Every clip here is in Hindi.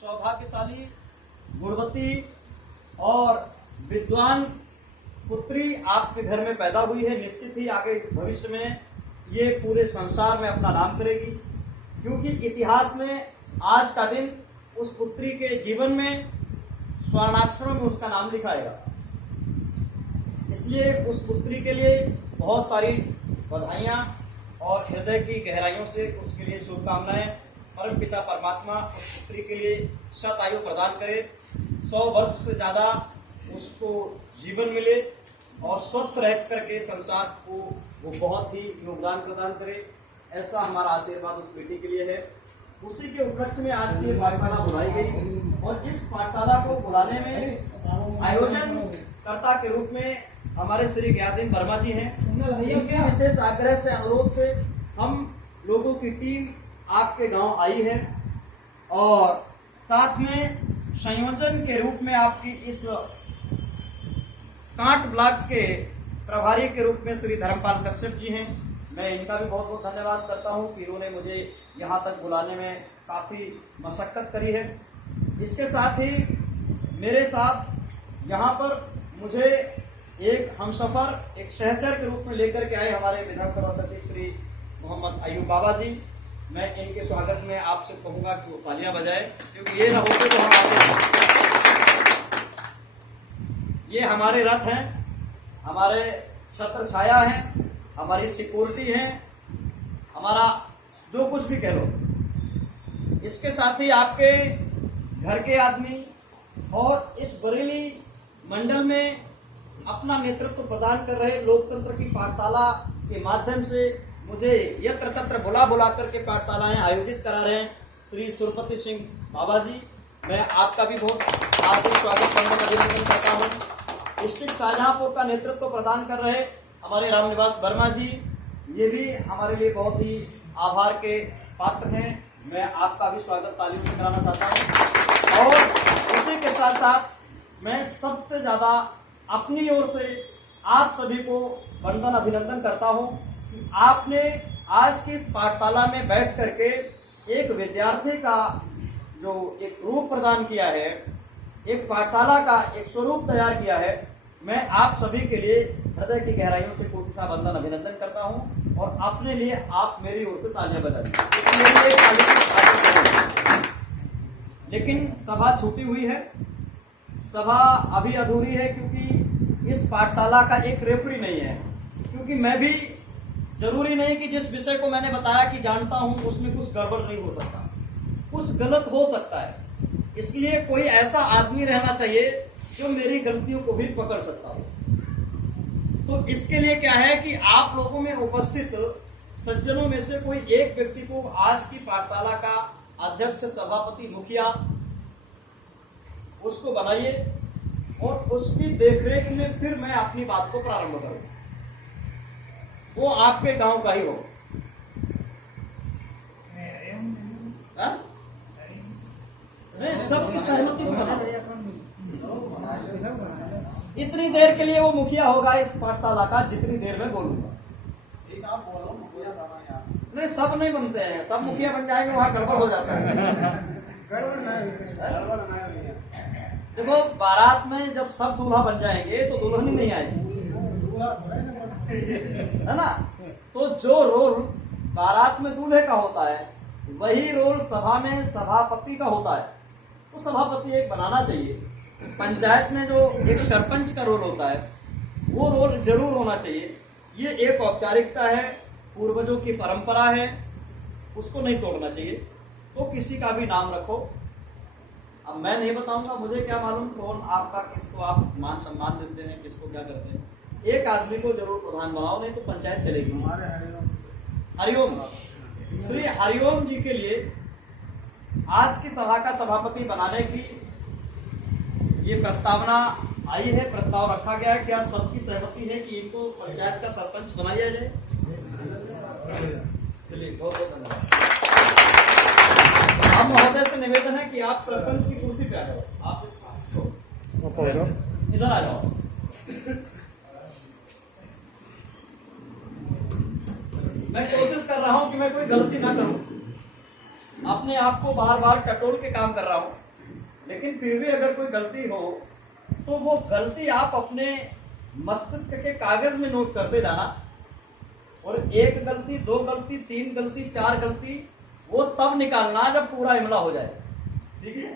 सौभाग्यशाली, गुणवती और विद्वान पुत्री आपके घर में पैदा हुई है। निश्चित ही आगे भविष्य में ये पूरे संसार में अपना नाम करेगी, क्योंकि इतिहास में आज का दिन उस पुत्री के जीवन में स्वर्णाक्षरों में उसका नाम लिखाएगा। इसलिए उस पुत्री के लिए बहुत सारी बधाइयाँ और हृदय की गहराइयों से उसके लिए शुभकामनाएं। परम पिता परमात्मा उस पुत्री के लिए शत आयु प्रदान करे, 100 वर्ष से ज़्यादा उसको जीवन मिले और स्वस्थ रह करके संसार को वो बहुत ही योगदान प्रदान करे। ऐसा हमारा आशीर्वाद उस बेटी के लिए है। उसी के उपलक्ष्य में आज की पाठशाला बुलाई गई और इस पाठशाला को बुलाने में आयोजनकर्ता के रूप में हमारे श्री ज्ञानदीन वर्मा जी हैं। इनके विशेष आग्रह से, अनुरोध से हम लोगों की टीम आपके गांव आई है और साथ में संयोजन के रूप में आपकी इस कांट ब्लॉक के प्रभारी के रूप में श्री धर्मपाल कश्यप जी हैं। मैं इनका भी बहुत बहुत धन्यवाद करता हूं कि इन्होंने मुझे यहां तक बुलाने में काफ़ी मशक्कत करी है। इसके साथ ही मेरे साथ यहां पर मुझे एक हमसफर, एक सहचर के रूप में लेकर के आए हमारे विधानसभा सचिव श्री मोहम्मद अयूब बाबा जी। मैं इनके स्वागत में आपसे कहूँगा कि वो तालियां बजाएं, क्योंकि ये न होते तो हम आते। ये हमारे रथ हैं, हमारे छत्र छाया हैं, हमारी सिक्योरिटी है, हमारा जो कुछ भी कह लो। इसके साथ ही आपके घर के आदमी और इस बरेली मंडल में अपना नेतृत्व प्रदान कर रहे लोकतंत्र की पाठशाला के माध्यम से मुझे यत्र तत्र बुला करके पाठशालाएं आयोजित करा रहे हैं श्री सुरपति सिंह बाबा जी। मैं आपका भी बहुत हार्दिक स्वागत अभिनंदन करता हूँ। डिस्ट्रिक्ट शाहजहांपुर का नेतृत्व प्रदान कर रहे हमारे रामनिवास वर्मा जी, ये भी हमारे लिए बहुत ही आभार के पात्र हैं। मैं आपका भी स्वागत तालियों से कराना चाहता हूँ। और इसी के साथ साथ मैं सबसे ज़्यादा अपनी ओर से आप सभी को वंदन अभिनंदन करता हूँ कि आपने आज की इस पाठशाला में बैठ करके एक विद्यार्थी का जो एक रूप प्रदान किया है, एक पाठशाला का एक स्वरूप तैयार किया है। मैं आप सभी के लिए हृदय की गहराइयों से कोटि सा वंदन अभिनंदन करता हूं और अपने लिए आप मेरी ओर से तालियां बजा दीजिए। लेकिन सभा छूटी हुई है, सभा अभी अधूरी है, क्योंकि इस पाठशाला का एक रेफरी नहीं है। क्योंकि मैं भी जरूरी नहीं कि जिस विषय को मैंने बताया कि जानता हूं उसमें कुछ गड़बड़ नहीं हो सकता, कुछ गलत हो सकता है। इसलिए कोई ऐसा आदमी रहना चाहिए जो मेरी गलतियों को भी पकड़ सकता हो। तो इसके लिए क्या है कि आप लोगों में उपस्थित सज्जनों में से कोई एक व्यक्ति को आज की पाठशाला का अध्यक्ष, सभापति, मुखिया उसको बनाइए और उसकी देखरेख में फिर मैं अपनी बात को प्रारंभ करूं। वो आपके गांव का ही हो। नहीं, सबकी सहमति से बना। इतनी देर के लिए वो मुखिया होगा इस पाठशाला का जितनी देर में बोलूंगा। नहीं, सब नहीं बनते हैं, सब मुखिया बन जाएंगे वहां गड़बड़ हो जाता है। देखो, बारात में जब सब दूल्हा बन जाएंगे तो दुल्हन ही नहीं आएगी, है ना। तो जो रोल बारात में दूल्हे का होता है वही रोल सभा में सभापति का होता है। तो सभापति एक बनाना चाहिए। पंचायत में जो एक सरपंच का रोल होता है वो रोल जरूर होना चाहिए। ये एक औपचारिकता है, पूर्वजों की परंपरा है, उसको नहीं तोड़ना चाहिए। तो किसी का भी नाम रखो। अब मैं नहीं बताऊंगा, मुझे क्या मालूम कौन आपका, किसको आप मान सम्मान देते हैं, किसको क्या करते हैं। एक आदमी को जरूर प्रधान बनाओ, नहीं तो पंचायत चलेगी। हरिओम श्री हरिओम जी के लिए आज की सभा का सभापति बनाने की ये प्रस्तावना आई है, प्रस्ताव रखा गया है। क्या सबकी सहमति है कि इनको पंचायत का सरपंच बनाया जाए? चलिए, बहुत बहुत धन्यवाद। हम महोदय से निवेदन है कि आप सरपंच की कुर्सी पे आ जाओ। आप इस इधर आ जाओ। मैं कोशिश रहा हूं कि मैं कोई गलती ना करूं, अपने आप को बार बार टटोल के काम कर रहा हूं। लेकिन फिर भी अगर कोई गलती हो तो वो गलती आप अपने मस्तिष्क के कागज में नोट करते जाना, और 1 गलती, 2 गलती, 3 गलती, 4 गलती वो तब निकालना जब पूरा इमला हो जाए। ठीक है,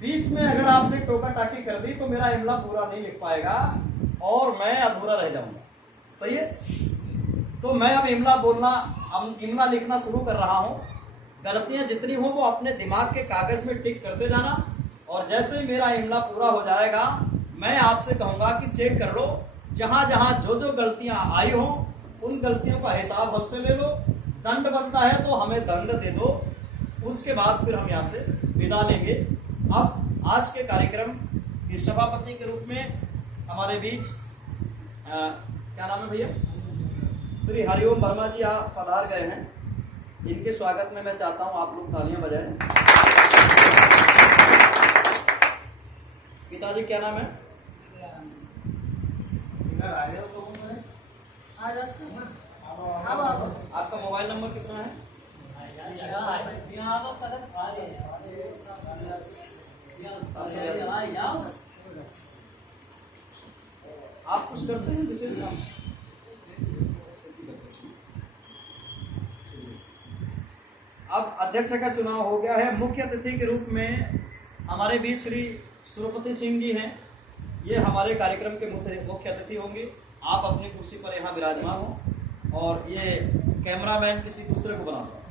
बीच में अगर आपने टोका टाकी कर दी तो मेरा इमला पूरा नहीं लिख पाएगा और मैं अधूरा रह जाऊंगा। सही है, तो मैं अब इमला लिखना शुरू कर रहा हूं। गलतियां जितनी हो वो अपने दिमाग के कागज में टिक करते जाना, और जैसे ही मेरा इमला पूरा हो जाएगा मैं आपसे कहूंगा कि चेक कर लो, जहां जहां जो जो गलतियां आई हो उन गलतियों का हिसाब हमसे ले लो। दंड बनता है तो हमें दंड दे दो, उसके बाद फिर हम यहाँ से विदा लेंगे। अब आज के कार्यक्रम के सभापति के रूप में हमारे बीच क्या नाम है भैया, श्री हरिओम वर्मा जी आप पधार गए हैं। इनके स्वागत में मैं चाहता हूं आप लोग तालियां बजाएं। पिताजी क्या नाम है? आपका मोबाइल नंबर कितना है? आप कुछ करते हैं विशेष काम? अब अध्यक्ष का चुनाव हो गया है। मुख्य अतिथि के रूप में हमारे बीच श्री सुरपति सिंह जी हैं। ये हमारे कार्यक्रम के मुख्य अतिथि होंगे। आप अपनी कुर्सी पर यहाँ विराजमान हो और ये कैमरामैन किसी दूसरे को बना दो।